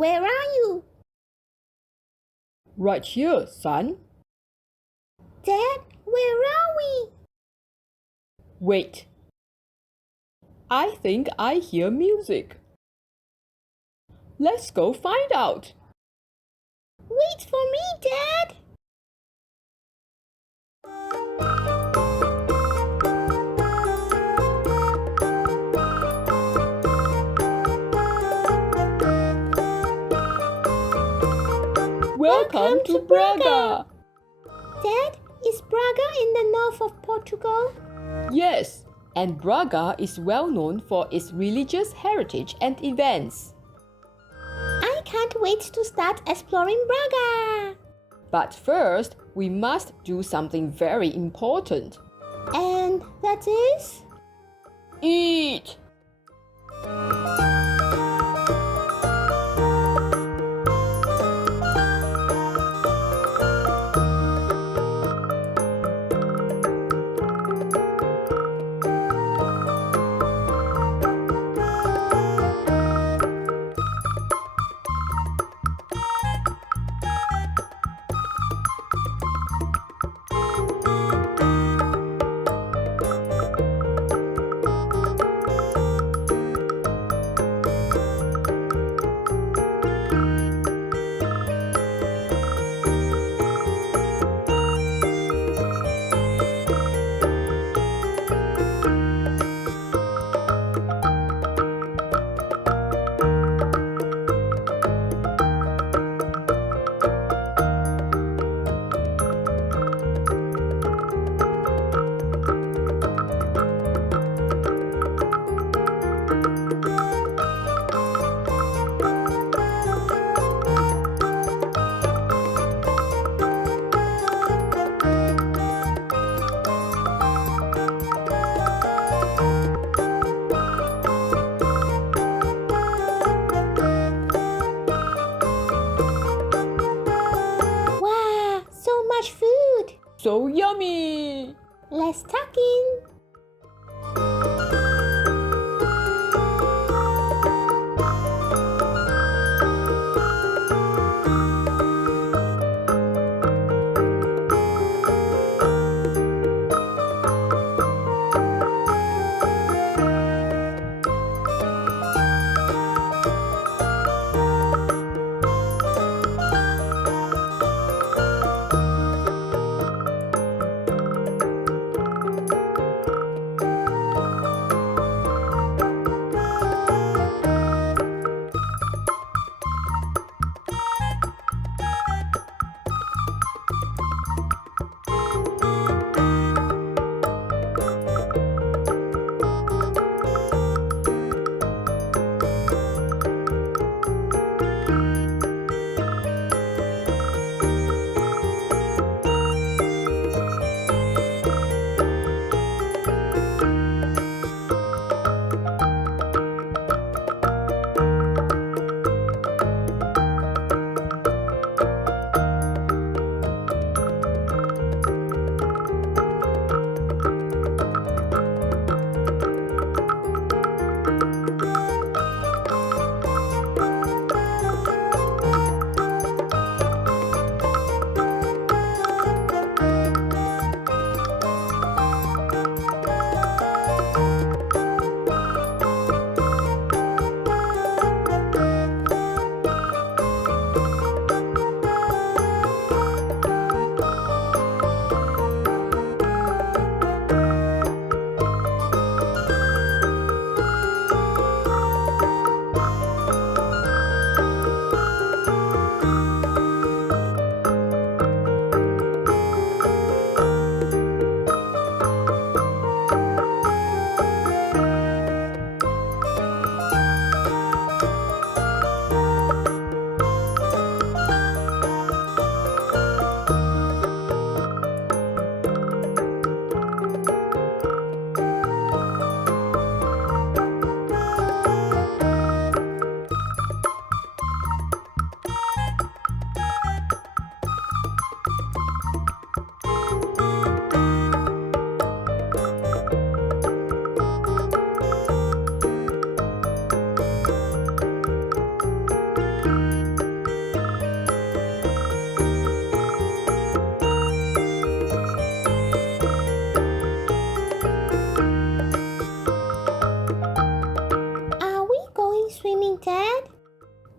where are you? Right here, son. Dad, where are we? Wait. I think I hear music. Let's go find out. Wait for me, Dad. Welcome to Braga. Dad, is Braga in the north of Portugal? Yes, and Braga is well known for its religious heritage and events. I can't wait to start exploring Braga. But first, we must do something very important. And that is? Eat! Wow, so much food. So yummy! Let's tuck in.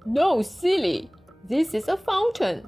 No, silly. This is a fountain.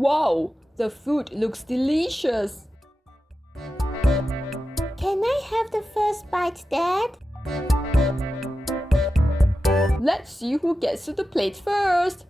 Wow, the food looks delicious. Can I have the first bite, Dad? Let's see who gets to the plate first.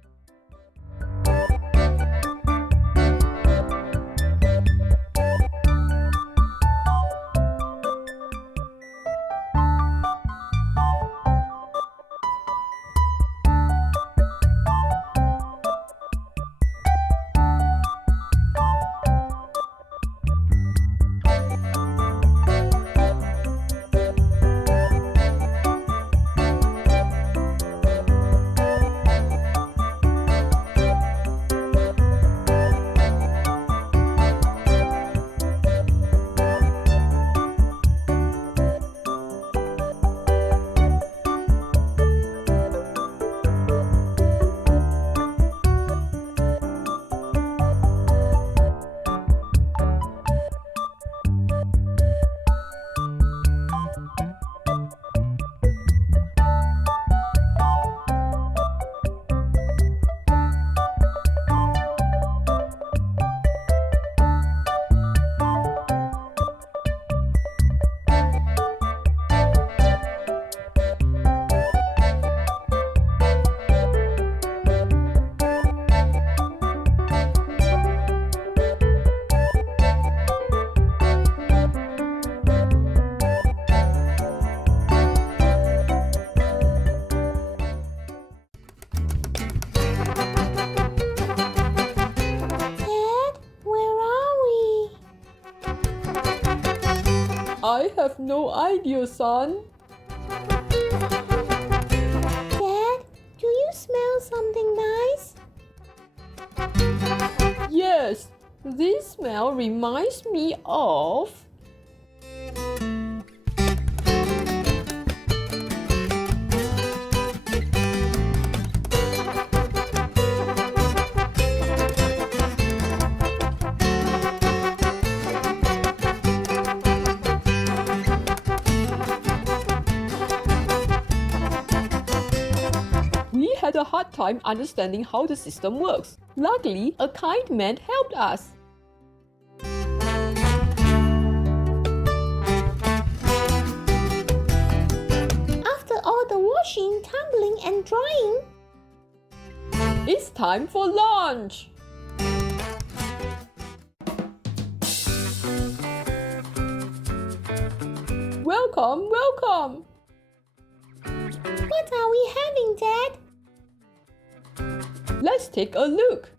I have no idea, son. Dad, do you smell something nice? Yes, this smell reminds me of... We had a hard time understanding how the system works. Luckily, a kind man helped us. After all the washing, tumbling, and drying, It's time for lunch. Welcome, welcome. what are we having, Dad? Let's take a look.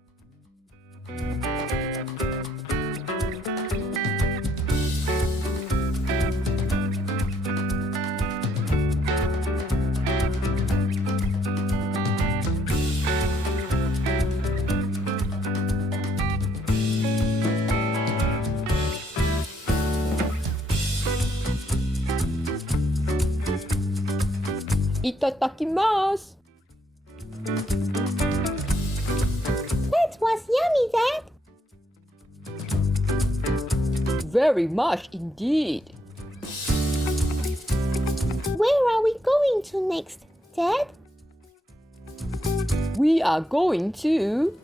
Itadakimasu! That was yummy, Dad. Very much indeed. Where are we going to next, Dad? We are going to